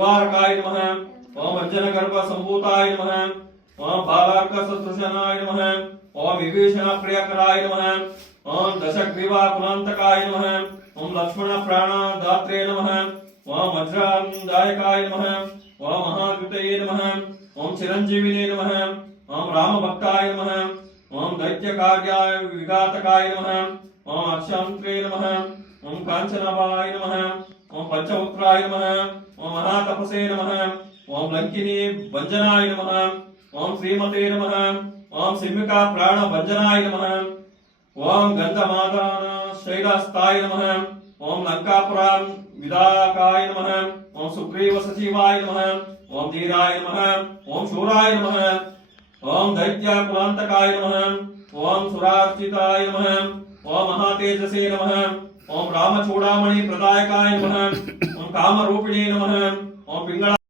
वारकाय नमः। ओम अंजनगर्भ संभूताय नमः। ओम बालार्क सदृशनाय नमः। ओम विभीषण प्रियकराय नमः। ओम दशग्रीवा कुलांतकाय नमः। ओम लक्ष्मण प्राणदात्रे नमः। ओम वज्रदायकाय नमः। ओम महाद्युतये नमः। ओम चिरंजीविने नमः। ओम रामभक्ताय नमः। ओम दैत्यकार्याय विघातकाय नमः। ओम अक्षांत्रे नमः। ओम कांचनाभाय नमः। ओम पंचपुत्राय नमः। ओम महातपसे नमः। ओम लंकिनी भंजनाय नमः। ओम श्रीमते नमः। ओम सिंहिका प्राण भंजनाय नमः। ओम गंधमादान शैलस्ताय नमः। ओम लंकापुरां विदाकाय नमः। ओम सुग्रीव सचिवाय नमः। ओम धीराय नमः। ओम शूराय नमः। ओम दैत्य कुलांतकाय नमः। ओम सुरार्चिताय नमः। ओम महातेजसे नमः। ओम रामचूड़ामणि प्रदायकाय नमः। ओम कामरूपिणे नमः। ओम पिंगला